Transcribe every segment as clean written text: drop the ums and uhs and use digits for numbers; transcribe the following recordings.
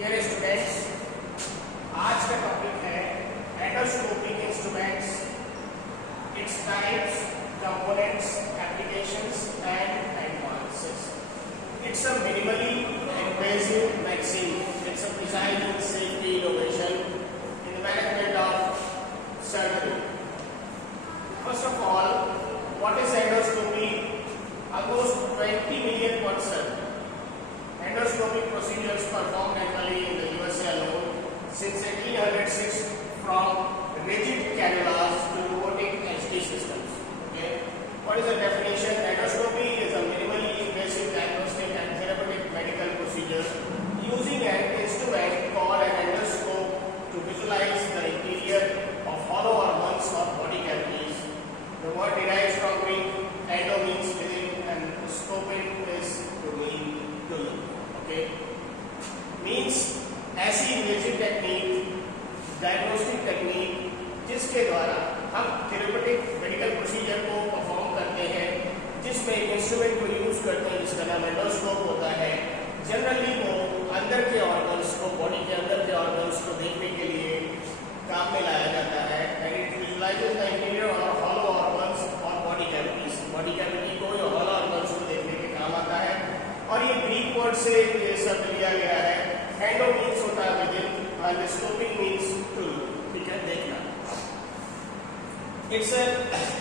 Dear students, आज का topic है endoscopic instruments, its types, components, applications and advances. It's a minimally invasive vaccine. It's a precise and safety innovation in the management of surgery. First of all, what is endoscopy? Almost 20 million person endoscopic procedures performed annually in the USA alone since 1806, from rigid cannulas to robotic HD systems. Okay, what is the definition? Endoscopy is a minimally invasive diagnostic and therapeutic medical procedure using an instrument called an endoscope to visualize the interior of hollow organs or body cavities. The word derives from Greek. Endo means within and scoping is to mean to look. Okay, means ऐसी imaging technique, diagnostic technique जिसके द्वारा हम therapeutic medical procedure को perform करते हैं, जिसमें एक instrument को यूज करते हैं जिसका नाम एंडोस्कोप होता है. जनरली वो अंदर के ऑर्गन्स को, बॉडी के अंदर के ऑर्गन्स को देखने के लिए काम में लाया जाता है. एंड इट विजुअलाइजेस द इंटीरियर और हॉलो ऑर्गन्स और बॉडी कैविटीज. बॉडी कैविटी को या हॉलो ऑर्गन्स को देखने के काम आता है. और ये ग्रीक वर्ड से ये सब लिया गया है. एंडो मीन्स होता है within and scoping means to look. ठीक है, देखना. It's a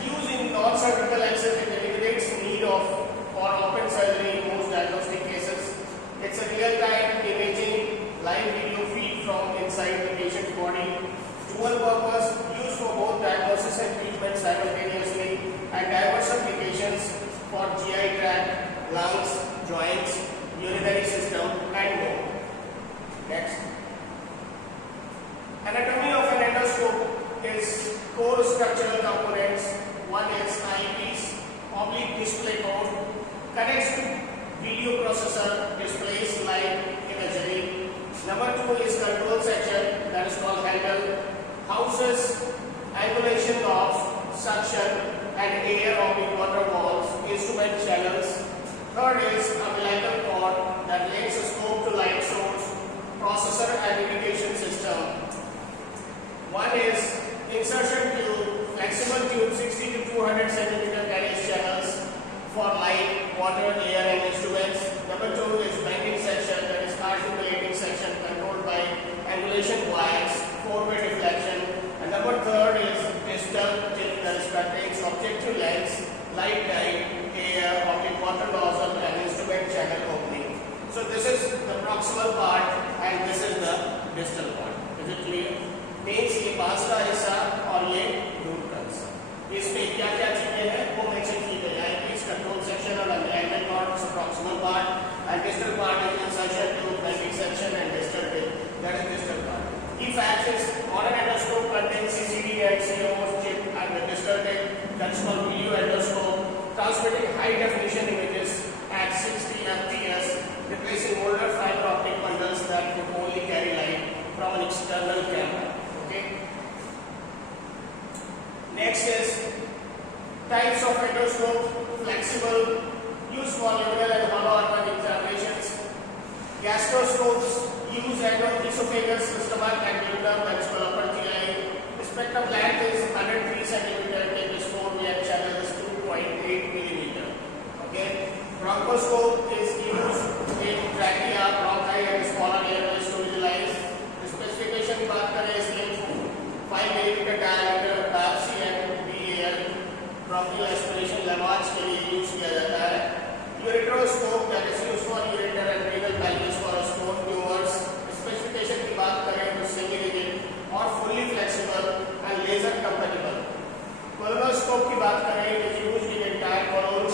used in non-surgical access. It eliminates need of for open surgery in most diagnostic cases. It's a real-time imaging live video feed from inside the patient's body. Dual purpose, used for both diagnosis and treatment simultaneously, and diverse applications for GI tract, lungs, joints, urinary system, and more. Next. Anatomy of an endoscope is core structural components. One is eyepiece, oblique display code, connects to video processor, displays live imagery. Number 2 is control section, that is called handle, houses angulation knobs, suction and air oblique water valves, instrument channels. Third is umbilical cord that links a scope to light source, processor and irrigation system. One is insertion tube, flexible tube 60 to 200 centimeter carriage channels for light, water, air and instruments. Number 2 is bending section, that is articulating section controlled by angulation wires, four-way deflection. And number 3 is distal tip, that is contains objective lens, light guide, air, oblique water nozzle and instrument channel opening. So this is the proximal part and this is the distal part. Is it clear? Means ये पास का हिस्सा और ये दूर का हिस्सा, इसमें क्या क्या चीजें हैं वो मेंशन की गई है. इस कंट्रोल सेक्शन और angle part is proximal part and distal part is insertion tube, bending section and distal tip, that is distal part. Key factors on an endoscope contains CCD and CMOS chip and the distal tip, that is called video endoscope, transmitting high definition images at 60 fps, replacing older fiber optic bundles that could only carry light from an external camera. Okay. Next is types of endoscope. Flexible, used for luminal and hollow organ examinations. Gastroscopes, use esophagus, stomach and duodenum, that is called upper GI. Spectrum length is 103 centimeter, tip is 4 and channel is 2.8 millimeter. Okay. Bronchoscope is used in trachea, bronchi and smaller airways to visualize. Specification की बात करें इसलिए 5 millimetre diameter biopsy and BAL bronchial aspiration lavage के लिए use किया जाता है. Ureteroscope, that is used for ureter and renal pelvis for stone tumours. Specification की बात करें तो सेमी रिजिड और fully flexible and laser compatible. Colonoscope की बात करें, it is used in entire colon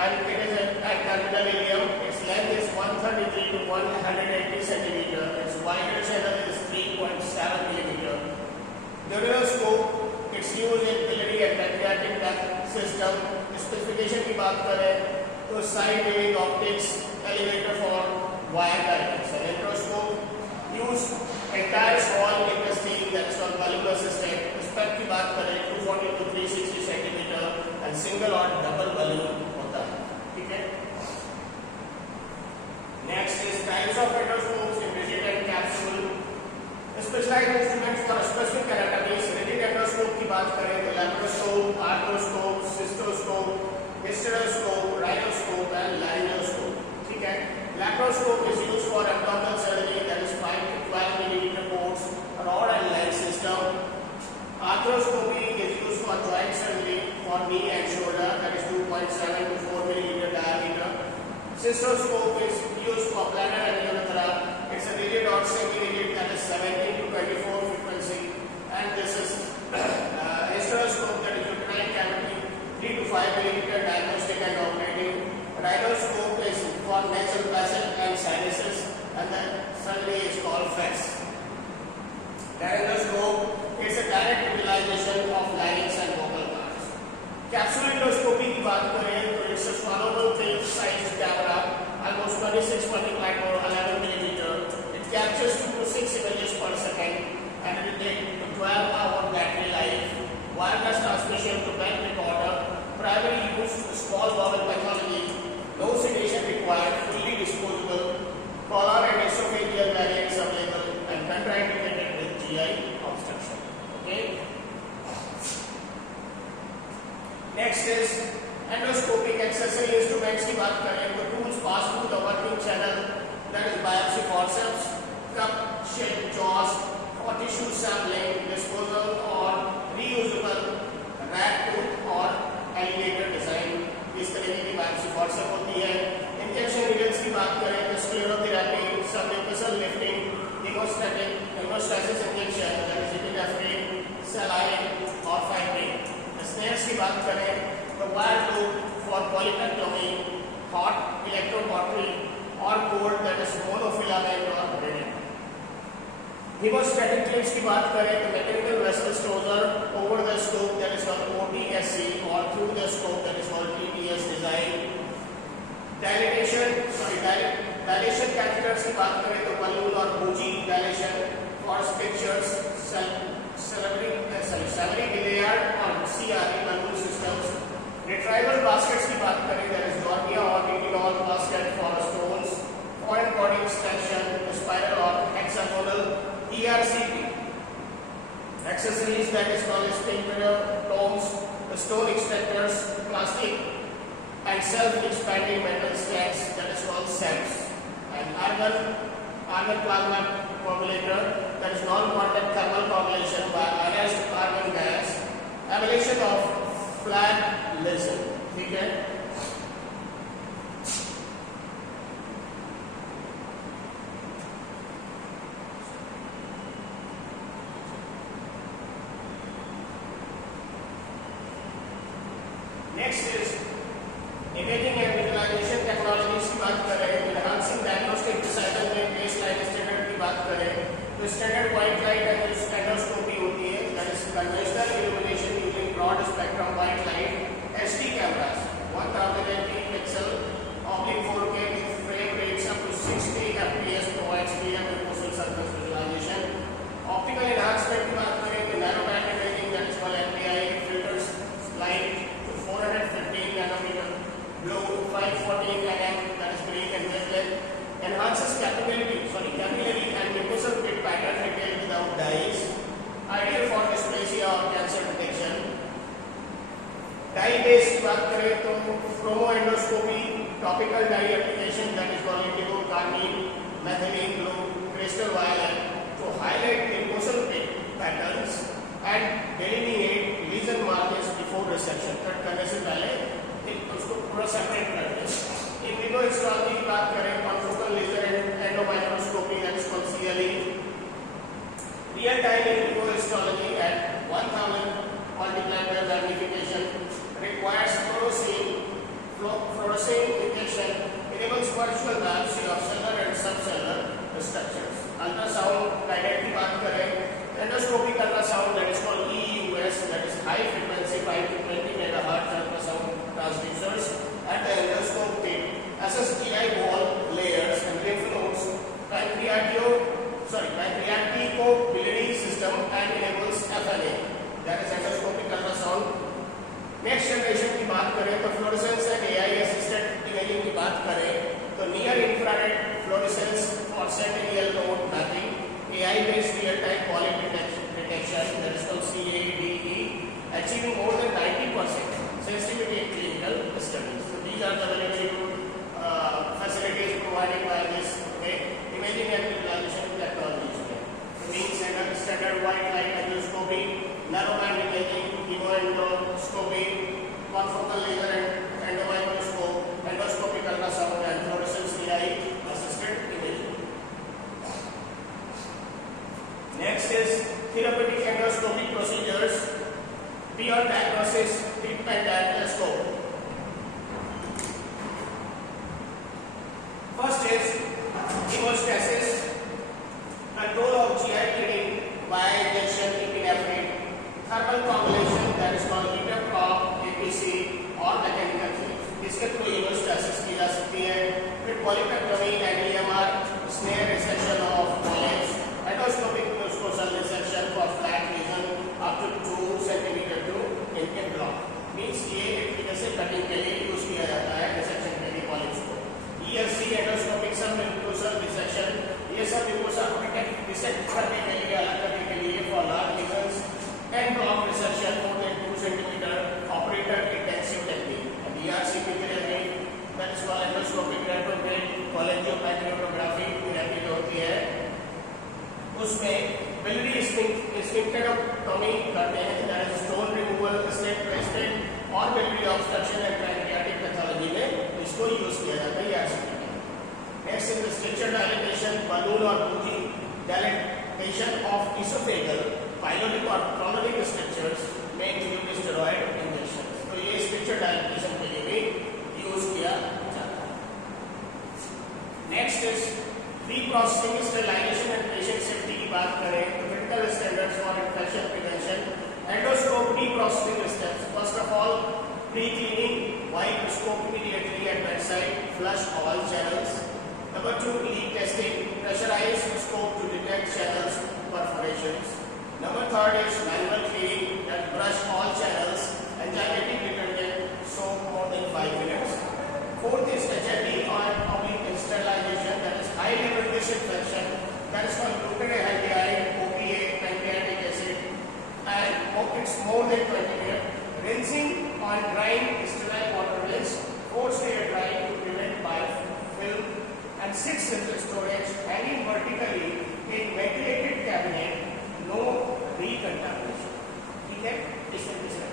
and it is at terminal ilium. Its length is 133 to 180 centimeter. Its wider channel is 3.7 millimeter. Duodenoscope, its used in biliary and pancreatic duct system. Specification की बात करें तो side viewing optics, elevator for wire guidance. Endoscope, used entire small intestine, that's called columnar system. Spec की बात करें 240 to 360 centimeter and single or double balloon. ठीक है. Next is types of endoscopes in rigid and बात करें तो laparoscope, arthroscope, cystoscope, hysteroscope, rhinoscope and laryngoscope. ठीक है. Laparoscope is used for abdominal surgery, that is 5 to 12 millimeter ports, rod and leg system. Arthroscopy is used for joint surgery for knee and shoulder, that is 2.7 to 4 millimeter diameter. Cystoscope is used for bladder and urethra. It's a rigid or semi-rigid, that is 17 to 24 frequency. And this is hysteroscope, that is uterine cavity, 3 to 5 millimeter diagnostic and operating. Rhinoscope is for nasal passage and sinuses, and the surgery is called C.V.F.S. Endoscope is a direct utilization of larynx and vocal cords. Capsule endoscopy की बात करें तो it's a swallowable thin sized camera, almost 26 multiplied by 11 millimeter. It captures 2 to 6 images per second, and it will take 12-hour battery life. Wireless transmission to back recorder. Primarily used for small bowel pathology. No sedation required, fully disposable, collar and esophageal variants available, and contraindicated with GI obstruction. Okay. Next is endoscopic accessory instruments की बात करें तो tools pass through the working channel, that is biopsy forceps, cup shaped jaws, for tissue sampling, disposal or reusable rat tooth or alligator design. इस तरीके की biopsy forceps होती है. Injection regions की बात करें तो sclerotherapy, submucosal lifting, haemostasis injection, that is epinephrine, saline और फाइब्रिन. स्नेयर्स की बात करें तो wire loop for polypectomy, hot electrocautery और कोल्ड, दैट इज मोनोफिलामेंट और ब्रेडेड. हेमोस्टैटिक क्लिप्स की बात करें तो mechanical vessel closure, over the scope, that is called OTSC, और through the scope, that is called TTS design. Dilation catheters की बात करें तो बलून और बूजी डायलेशन फॉर स्ट्रक्चर्स, सेलेब्री गिलियार्ड और CRE balloon systems. Retrieval baskets की बात करें दैट इज डॉर्मिया और nitinol basket for stones, foreign body extension, spiral और hexagonal ERCP. Accessories, that is called sphincter, tomes, stone extractors, plastic and self-expanding metal stacks, that is called SEMS. And argon plasma coagulator, that is non-contact thermal coagulation by ionized argon gas, ablation of flat lesion. ठीक है. Next is imaging and visualization technologies की बात करें, enhancing diagnostic precision में baseline standard की बात करें तो standard white light endoscopy होती है, that is conventional illumination using broad spectrum white light HD cameras, 1080 pixel oblique 4K with frame rates up to 60 fps provides clear proportional surface visualization. Optical enhancement की बात करें तो narrowband imaging, that is called NPI, filters light 415 nanometer, blue 514 nm, that is green and wavelength, enhances capillary and mucosal pit pattern detail without dyes, ideal for dysplasia or cancer detection. Dye based की बात करें तो chromo endoscopy, topical dye application, that is called indigo, carmine, methylene blue, crystal violet, to highlight mucosal pit patterns and delineate lesion markers before resection. Cut करने से पहले उसको पूरा separate कर दें. इंडिगो हिस्टोलॉजी की बात करें, confocal laser endomicroscopy, that is called CLE. Real time इंडिगो histology at 1000 multiplied by magnification requires fluorescein detection, enables virtual biopsy of cellular and subcellular structures. Ultrasound guided की बात करें, endoscopic ultrasound, that is called EUS, that is high frequency 5 to 20 megahertz ultrasound transducers at the endoscope tip, assess GI wall layers and lymph nodes, pancreaticobiliary system and enables FNA, that is endoscopic ultrasound. Next generation की बात करें तो fluorescence and AI assisted imaging की बात करें तो near infrared fluorescence for centennial node mapping, AI based real time polyp detection, that is called CADE, achieving more than 90% sensitivity in clinical studies. So these are the very good facilities provided by this imaging and visualization technologies. It means standard white light endoscopy, narrowband imaging, chemoendoscopy, confocal laser and endomicroscope, endoscopic ultrasound and fluorescence AI assisted imaging. Next is therapeutic endoscopic procedures beyond diagnosis, treatment and telescope. First is hemostasis, control of GI bleeding by injection epinephrine, thermal coagulation that is called heat-up-cock, APC और mechanical things. इसके through hemostasis की जा सकती है. फिर polypectomy and EMR, snare resection of polyps, endoscopic mucosal resection for flat lesion up to 2 cm to in block. Means ये एक तरह से कटिंग के लिए यूज किया जाता है रिसेक्शन के लिए polyps को. ESC endoscopic submucosal resection, ये सब mucosa को डिसेक्ट करने के लिए, अलग करने के लिए for large lesions, and block resection more than 2 cm operator intensive technique. And ERCP के लिए that is called endoscopic retrograde cholangiopancreatography therapy जो होती है उसमें biliary sphincterectomy करते हैं, that is stone removal, stent placement और biliary obstruction and pancreatic pathology में इसको यूज किया जाता है ERCP. Next is the structure dilatation, balloon or bougie dilatation of esophageal, pyloric or colonic structures may include steroid injections. तो ये structure dilatation के लिए भी यूज किया जाता है. Next is pre-processing sterilization and patient safety की बात करें तो critical standards for infection prevention, endoscope pre-processing steps. First of all, pre-cleaning, wipe scope immediately at bedside, flush all channels. Number 2, leak testing, pressurize scope to detect channels perforations. Number 3rd is manual cleaning, that brush all channels, enzymatic detergent, soap more than 5 minutes. 4th is HLD or oblique sterilization, that is high level disinfection, that is called glutathione, OPA, pancreatic acid, and it's more than 20 minutes. Rinsing on drying sterile water rinse, 4th air drying to prevent biofilm, and 6th is storage hanging vertically in ventilated cabinet, no recontamination. ठीक है, इसमें तीसरा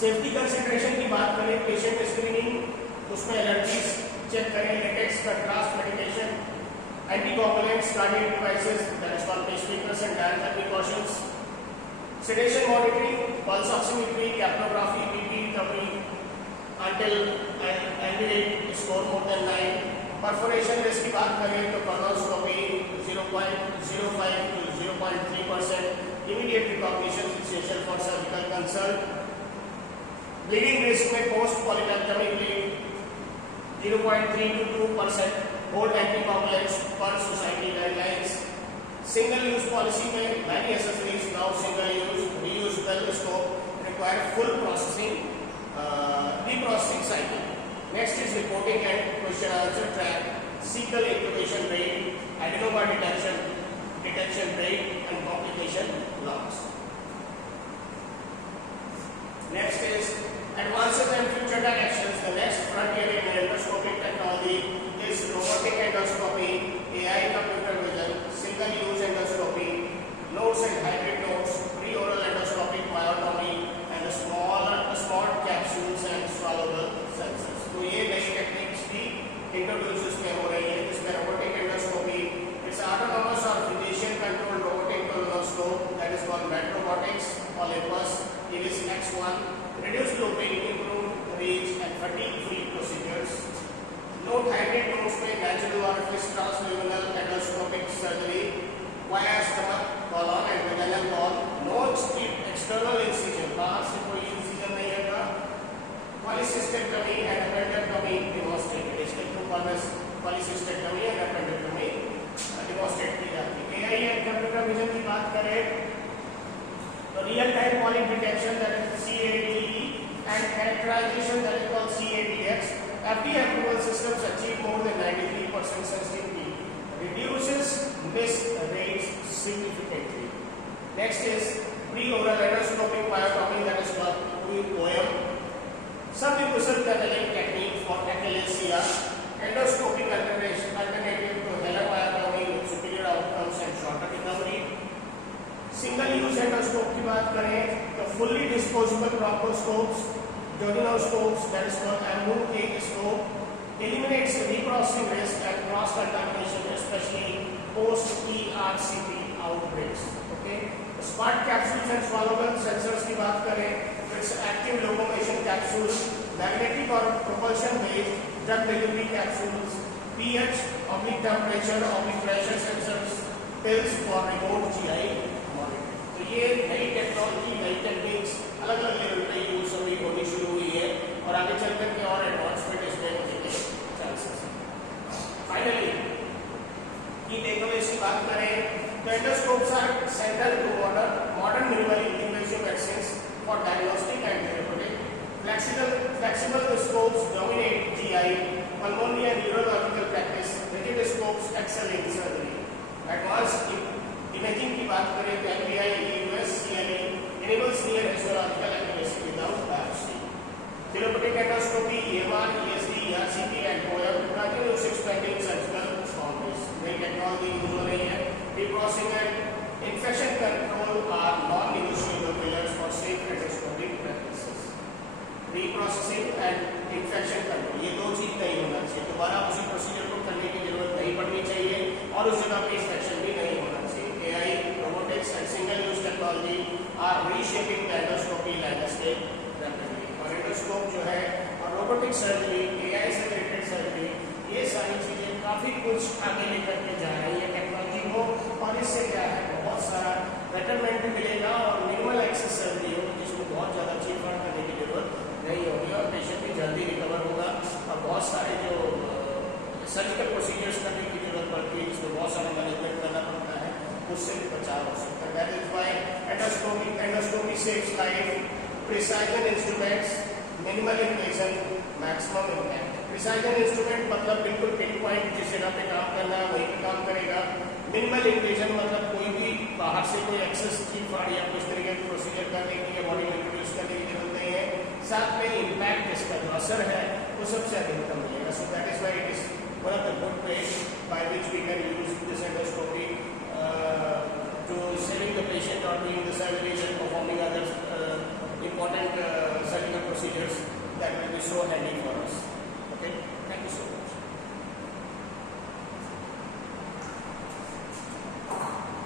safety consideration की बात करें, patient screening, उसमें allergies check करें, latex contrast medication, anticoagulants, cardiac devices that is called pacemakers and direct precautions, sedation monitoring, pulse oximetry, capnography, BP recovery until ambulate score more than 9. Perforation risk की बात करें तो colonoscopy 0.05 to 0.3%. Immediate recognition essential for surgical consult. Bleeding risk में post polypectomy bleed 0.3 to 2%. Hold anticoagulants per society guidelines. Single use policy में many accessories now single use, reusable scope require full processing. Reprocessing cycle. Next is reporting and question answer track, cecal incubation rate, adenoma detection rate, and complication logs. Next is advances and future directions. The next frontier in endoscopic technology is robotic endoscopy, AI computer vision, single use endoscopy, nodes and hybrid nodes, pre-oral endoscopic myotomy, and small capsules and swallowable sensors. तो ये नई techniques भी introduce इसमें हो रही है. इसमें robotic endoscopy, it's autonomous और physician controlled robotic colonoscope that is called Metrobotics, Olympus, Iris X1, reduced looping, improved reach and fatigue-free procedures. Note hybrid nodes में natural orifice transluminal endoscopic surgery via stomach, colon and vaginal wall. No external incision, बाहर से कोई incision नहीं है. Polycystectomy and appendectomy demonstrated. इसके through polycystectomy and appendectomy demonstrate की जाती है. AI and computer vision की बात करें तो real time polyp detection that is CADE and characterization that is called CADX. FDA approval systems achieve more than 93% sensitivity, reduces miss rates significantly. Next is pre-oral endoscopic myotomy, that is called OM. Submucosal tunneling technique for achalasia. Endoscopic alternative to Heller myotomy with superior outcomes and shorter recovery. Single use endoscope की बात करें तो fully disposable bronchoscopes, duodenoscopes, that is called MUA scope, eliminates recrossing risk and cross contamination, especially post ERCP outbreaks. Okay, smart capsules and swallowable sensors की बात करें तो it's active locomotion capsules, magnetic or propulsion based drug delivery capsules, pH, temperature, pressure sensors, pills for remote GI. तो ये नई technology, नई techniques अलग अलग लेवल पे यूज होनी शुरू हुई है और आगे चल करके और एडवांसमेंट इसमें होने के चांसेस हैं। फाइनली की टेकअवेज की बात करें तो endoscopes are central to modern minimally invasive vaccines for diagnostic and therapeutic. Flexible scopes dominate GI, pulmonary and neurological practice, rigid scopes excel in surgery. Advance imaging की बात करें तो MPI, US, CLE enables near histological accuracy without biopsy. Therapeutic endoscopy, EMR, ESD, ERCP and OM continues expanding surgical boundaries. नई technology use हो रही है। Reprocessing and infection control are non-negotiable pillars for safe endoscopic practices. Reprocessing and infection control, ये दो चीज नहीं होना चाहिए। दोबारा उसी प्रोसीजर को करने की जरूरत नहीं पड़नी चाहिए और उस जगह पे इंफेक्शन भी नहीं होना चाहिए। AI, robotics and single-use technology are reshaping the endoscopy landscape rapidly. और एंडोस्कोप जो है और रोबोटिक सर्जरी, AI से रिलेटेड सर्जरी, ये सारी चीजें काफी कुछ आगे लेकर के जा रही है टेक्नोलॉजी को और इससे क्या है बहुत सारा बेटरमेंट मिलेगा और मिनिमल एक्सेस सर्जरी होगी जिसमें बहुत ज़्यादा चीरफाड़ करने की जरूरत नहीं होगी और पेशेंट भी जल्दी रिकवर होगा और बहुत सारे जो सर्जिकल प्रोसीजर्स करने की जरूरत पड़ती है जिसमें बहुत सारा मैनेजमेंट करना पड़ता है उससे भी बचाव हो सकता है। That is why endoscopy saves life, precision instruments, minimal invasion, maximum impact. Precision instrument मतलब बिल्कुल पिन पॉइंट जिस जगह पे काम करना है वहीं पे काम करेगा। मिनिमल इन्वेजन मतलब कोई भी बाहर से कोई एक्सेस चीज या कुछ तरीके के प्रोसीजर करने की या बॉडी में इंट्रोड्यूस करने की जरूरत नहीं है। साथ में इम्पैक्ट इसका जो असर है वो सबसे अधिकतम मिलेगा। So that is why it is one of the good ways by which we